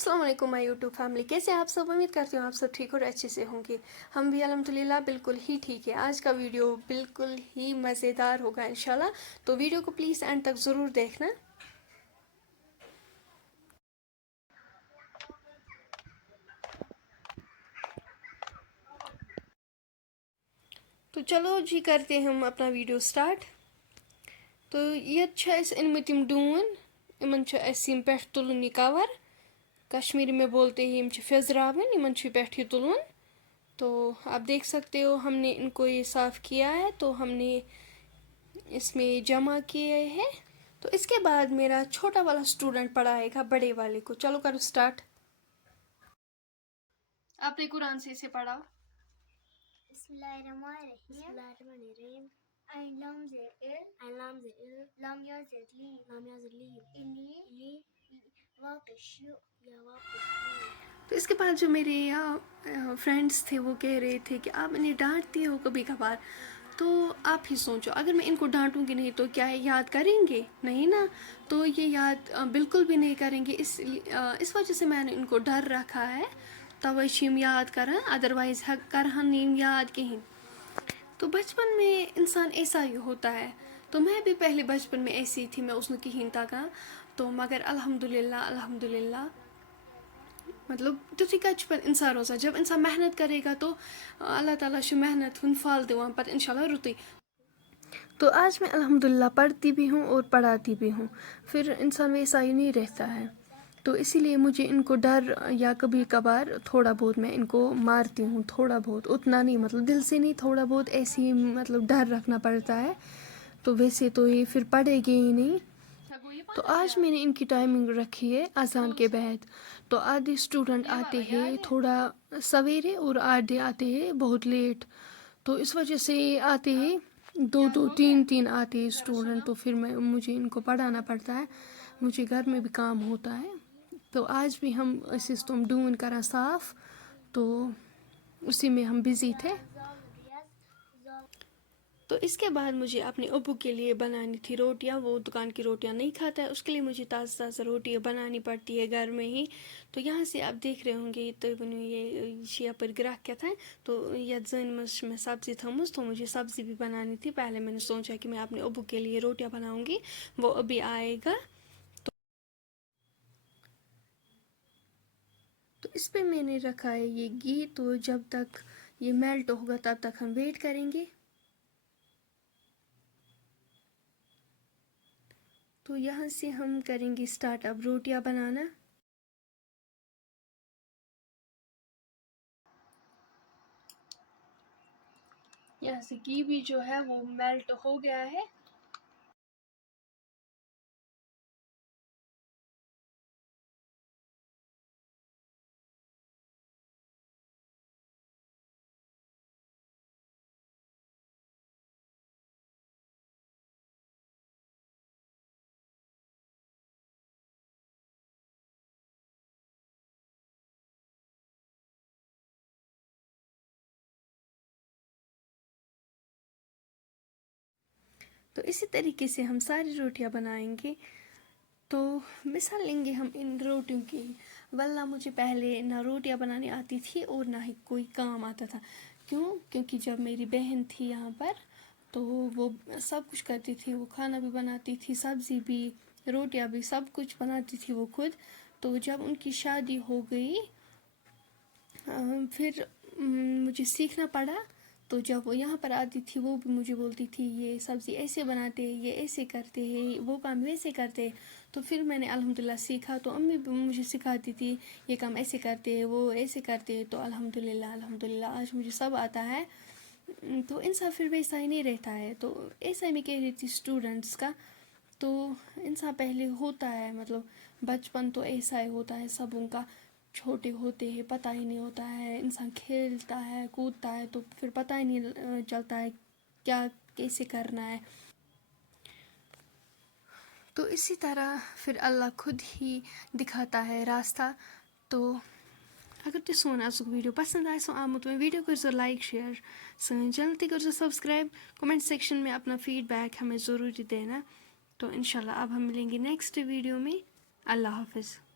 अस्सलाम वालेकुम my YouTube family, कैसे हैं आप सब। उम्मीद करती हूँ आप सब ठीक और अच्छे से होंगे। हम भी अल्हम्दुलिल्लाह बिल्कुल ही ठीक है। आज का वीडियो बिल्कुल ही मज़ेदार होगा इंशाल्लाह, तो वीडियो को प्लीज़ एंड तक ज़रूर देखना। तो चलो जी, करते हैं हम अपना वीडियो स्टार्ट। तो ये इनमें तम डून इन पे तुलन यह कवर, कश्मीरी में बोलते हैं ये फिजरावन, इन पे तुलन। तो आप देख सकते हो हमने इनको ये साफ़ किया है, तो हमने इसमें जमा किए हैं। तो इसके बाद मेरा छोटा वाला स्टूडेंट पढ़ाएगा बड़े वाले को। चलो करो स्टार्ट। आपने कुरान से इसे पढ़ा। बिस्मिल्लाहिर्रहमानिर्रहीम। Aylam ze'il, lam yazidli, ili, वापशु, या वापशु। तो इसके बाद जो मेरे फ्रेंड्स थे वो कह रहे थे कि आप इन्हें डांटती हो कभी कभार। तो आप ही सोचो, अगर मैं इनको डांटूंगी नहीं तो क्या याद करेंगे? नहीं ना। तो ये याद बिल्कुल भी नहीं करेंगे। इस वजह से मैंने इनको डर रखा है, तवै याद कर, अदरवाइज कर याद कहीं। तो बचपन में इंसान ऐसा ही होता है। तो मैं भी पहले बचपन में ऐसी थी, मैं उसने कहीं तक। तो मगर अल्हम्दुलिल्लाह मतलब तुझे बचपन इंसान रोज़ा जब इंसान मेहनत करेगा तो अल्लाह ताला से मेहनत हुन फल दिवान पर इंशाल्लाह रुती। तो आज मैं अल्हम्दुलिल्लाह पढ़ती भी हूँ और पढ़ाती भी हूँ। फिर इंसान वैसा ही नहीं रहता है। तो इसीलिए मुझे इनको डर, या कभी कभार थोड़ा बहुत मैं इनको मारती हूँ, थोड़ा बहुत, उतना नहीं, मतलब दिल से नहीं, थोड़ा बहुत ऐसे ही मतलब डर रखना पड़ता है। तो वैसे तो ये फिर पढ़ेगी ही नहीं। तो आज मैंने इनकी टाइमिंग रखी है अज़ान के बाद। तो आधे स्टूडेंट आते हैं थोड़ा सवेरे और आधे आते हैं बहुत लेट। तो इस वजह से आते हैं दो दो तीन तीन आते हैं स्टूडेंट। तो फिर मुझे इनको पढ़ाना पड़ता है, मुझे घर में भी काम होता है। तो आज भी हम सिस्टम डून करा साफ, तो उसी में हम बिज़ी थे। तो इसके बाद मुझे अपने अब्बू के लिए बनानी थी रोटियां। वो दुकान की रोटियां नहीं खाता है, उसके लिए मुझे ताज़ा ताज़ा रोटियां बनानी पड़ती है घर में ही। तो यहाँ से आप देख रहे होंगे तो ये शिया पर गिरा क्या था। तो यह जन में सब्ज़ी थमस, तो मुझे सब्ज़ी भी बनानी थी। पहले मैंने सोचा कि मैं अपने अब्बू के लिए रोटियां बनाऊँगी, वो अभी आएगा। तो इस पर मैंने रखा है ये घी। तो जब तक ये मेल्ट होगा तब तक हम वेट करेंगे। तो यहाँ से हम करेंगे स्टार्ट अब रोटियां बनाना। यहाँ से घी भी जो है वो मेल्ट हो गया है। तो इसी तरीके से हम सारी रोटियां बनाएंगे। तो मिसाल लेंगे हम इन रोटियों की। वल्ला मुझे पहले ना रोटियां बनानी आती थी और ना ही कोई काम आता था। क्योंकि जब मेरी बहन थी यहाँ पर, तो वो सब कुछ करती थी। वो खाना भी बनाती थी, सब्ज़ी भी, रोटियां भी, सब कुछ बनाती थी वो खुद। तो जब उनकी शादी हो गई फिर मुझे सीखना पड़ा। तो जब वो यहाँ पर आती थी वो भी मुझे बोलती थी ये सब्ज़ी ऐसे बनाते हैं, ये ऐसे करते हैं, वो काम वैसे करते हैं। तो फिर मैंने अल्हम्दुलिल्लाह सीखा। तो अम्मी भी मुझे सिखाती थी ये काम ऐसे करते हैं, वो ऐसे करते हैं। तो अल्हम्दुलिल्लाह आज मुझे सब आता है। तो इंसान फिर वैसा ही नहीं रहता है। तो ऐसा ही मैं कह रही थी स्टूडेंट्स का। तो इंसान पहले होता है, मतलब बचपन तो ऐसा ही होता है सबों का। छोटे होते हैं पता ही नहीं होता है, इंसान खेलता है कूदता है तो फिर पता ही नहीं चलता है क्या कैसे करना है। तो इसी तरह फिर अल्लाह खुद ही दिखाता है रास्ता। तो अगर तुम सोन आज वीडियो पसंद आए सो आमुत में वीडियो कर लाइक शेयर, सन चैनल कर सब्सक्राइब, कमेंट सेक्शन में अपना फीडबैक हमें ज़रूरी देना। तो इंशाल्लाह अब हम मिलेंगे नेक्स्ट वीडियो में। अल्लाह हाफिज़।